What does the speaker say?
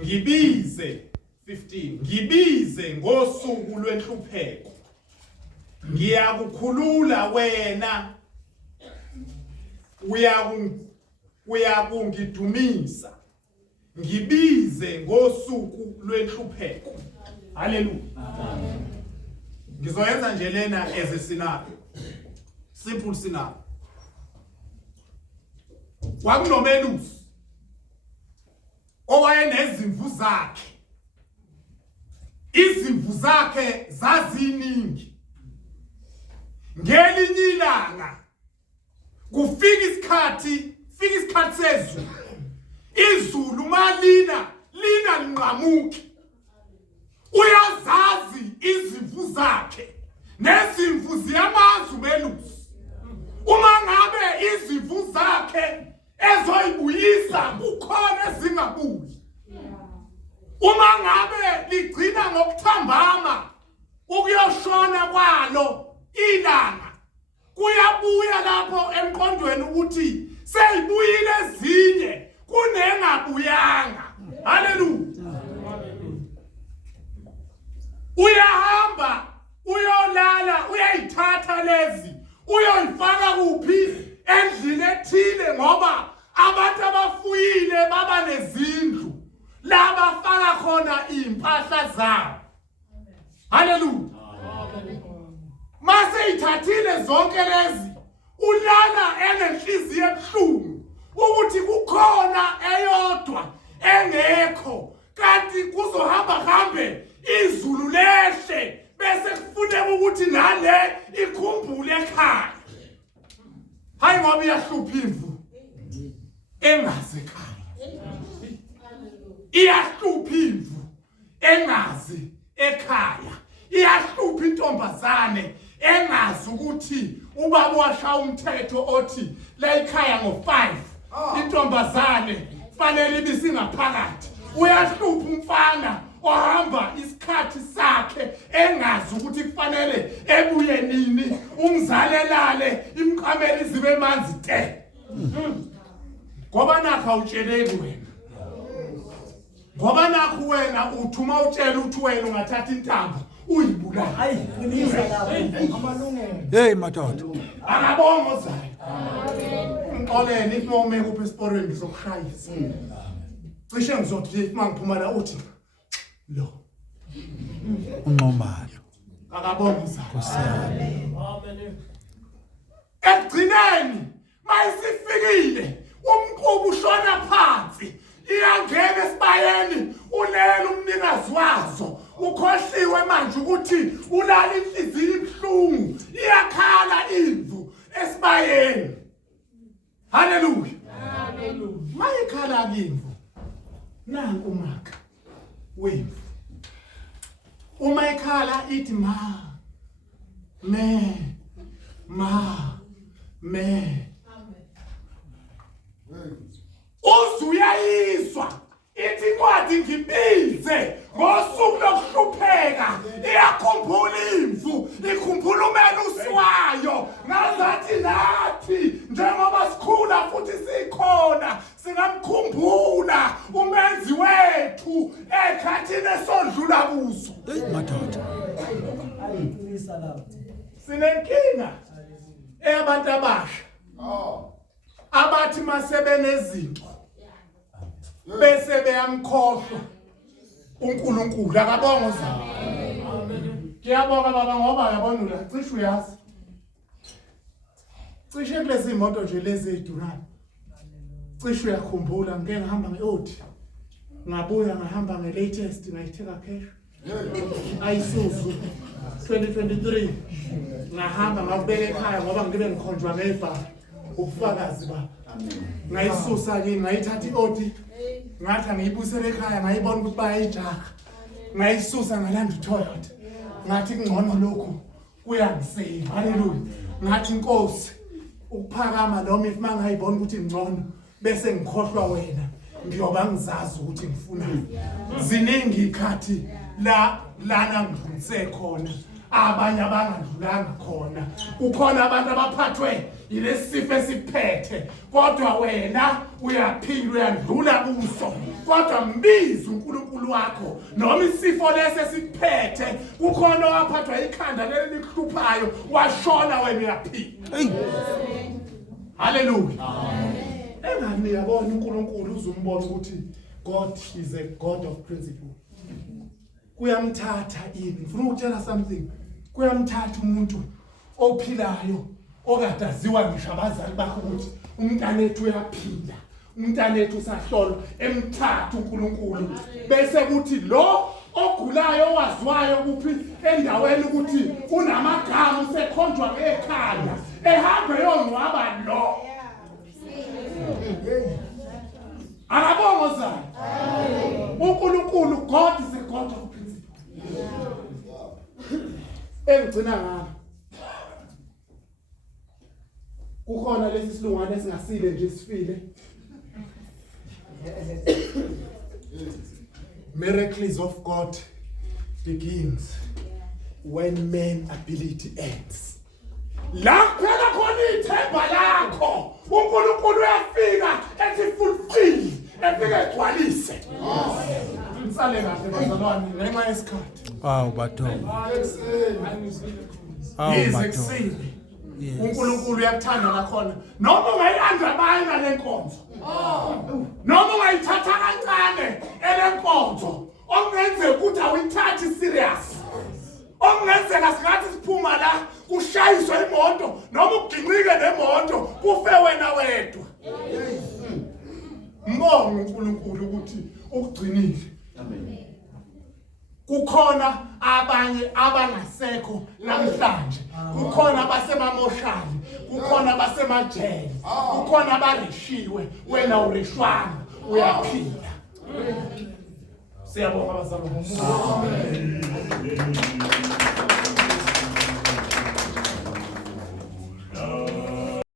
ngibize 15 ngibize ngosuku lwenhlupheko ngiyakukhulula wena uyakungidumisa ngibize ngosuku lwenhlupheko haleluya amen ngizoyenza nje lena as a scenario simple scenario kwakunomelusi owayenezimvu zakhe izimvu zakhe zaziningi ngelinye ilanga kufika isikhathi sezulu izulu malina linqamuki uyazazi izimvu zakhe nezimvu ziyamazi umelusi uma ngabe izimvu zakhe ezoyibuyisa kukhona ezingabuyi uma ngabe ligcina ngokuthambama ukuyoshona kwalo ilanga kuyabuya lapho emqondweni ukuthi seyibuyile ezinye kunengabuyanga haleluya uyahamba uyolala uyayithatha lezi uyoyifaka kuphi endlini ethile ngoba abantu abafuyile baba nezindlu la bafaka khona impahla zabo haleluya mase ithathile zonke lezi ulala enenhliziyo ebuhlungu ukuthi kukhona eyodwa engekho kanti kuzohamba hambe izulu lehle bese kufuneka ukuthi nale ikhumbule ekhaya hayi ngoba iyahlupha imvu engazi ekhaya iyahlupha imvu engazi ekhaya iyahlupha intombazane engazi ukuthi ubaba washaya umthetho othi la ekhaya ngo5 intombazane fanele ibisingaphakathi uyahlupha umfana ohamba isikhathi sakhe engazi ukuthi kufanele ebuye nini umzalelale imqamela izibe emanzi te ngoba nakho awutsheleki wena ngoba nakho wena uthuma utshela uthi wena ungathatha intambo uyibulala hayi qinisa lapho amalungelo hey madoda akabongo zayo amen ngixolele if nome kuphi esiporweni ngizokushayisa cishe ngizothi mangiphuma la uthi lo unqomalo akabongo zayo amen ekugcineni mayisifikile umqubu ushona phansi iyangena esibayeni ulela umnikazi wazo ukhohliwe manje ukuthi ulala inhliziyo ibhlungu iyakhala imvu esibayeni haleluya haleluya mayikhala imvu nanku maka wemvu uma ikhala ithi me uzuyayizwa ithi incwadi ngibize ngosuku lokuhlupheka iyakhumbula imvu ikhumbula umelusi wayo ngazathi nathi njengoba sikhula futhi sikhona singamkhumbula umenzi wethu ekhathini esodlula kuzo madoda ayiqinisa lapho sinenkinga eyabantu abasha abathi masebenezinto bese beyamkhohlwa uNkulunkulu akabongo zabo ngiyabonga baba ngoba yabona la cishe uyazi cishe kulezi imoto nje lezi edurayo cishe uyakhumbula ngeke ngihamba ngeOti ngabuya ngahamba ngelatest ngayithenga cash ayisuzu 2023 ngahamba ngabeka ekhaya ngoba ngibe ngikhonjwa ngebhasi ubufakazi ba ngayisusa ke ngayithatha iOti ngathi ngiyibusele ekhaya ngayibona ukuthi bayayijaha ngayisusa ngalanda uToyota ngathi kungcono lokhu kuyangiseva haleluya ngathi inkosi ukuphakama noma if mangayibona ukuthi ngcono bese ngikhohlwa wena ngiyoba ngizazi ukuthi ngifunani ziningi ikhathi lana ngidlulise khona abanye abangandlulanga khona kukhona abantu abaphathwe ilesifo esiphethe kodwa wena uyaphila uyandlula kuso kodwa mbiza uNkulunkulu wakho noma isifo lese siphethe kukhona waphathwa ikhanda leli likuhluphayo washona wena uyaphila. Hallelujah. Engani yabona uNkulunkulu uzumbona ukuthi God is a God of principle. Kuyamthatha ini ngifuna ukutshela something. Kuyamthatha umuntu ophilayo okadaziwa ngisho abazali bakho ukuthi umntanethu uyaphila, umntanethu usahlolwa, emthatha uNkulunkulu bese kuthi lo ogulayo owaziwayo kuphi endaweni ukuthi unamagama usekhonjwa ngekhanda ehambe yongcwaba lo. Akabongo zani. uNkulunkulu God is a God of principle. Engigcina ngalo kukhona lesi silungwane esingasile nje sifile. Miracles of God begins when man ability ends. La phela khona ithemba lakho uNkulunkulu uyafika ethi fulfill efike egcwalise. Ngitsale kahle bazalwane ngenxa yesikhathi. Bathonga. Yes. uNkulunkulu uyakuthanda lakhona noma ungayandabanga lenkonzo noma ungayithatha kancane elenkonzo ongenze ukuthi awuyithathi serious ongenzeka singathi siphuma la kushayiswe imoto noma uginqike nemoto kufe wena wedwa. Mbonga uNkulunkulu ukuthi ukugcinile. Amen. Kukhona abanye abangasekho namhlanje, kukhona abasemamoshali, kukhona abasemajele, kukhona abareshiwe, wena ureshwanga uyaphila. Siyabonga bazalwane.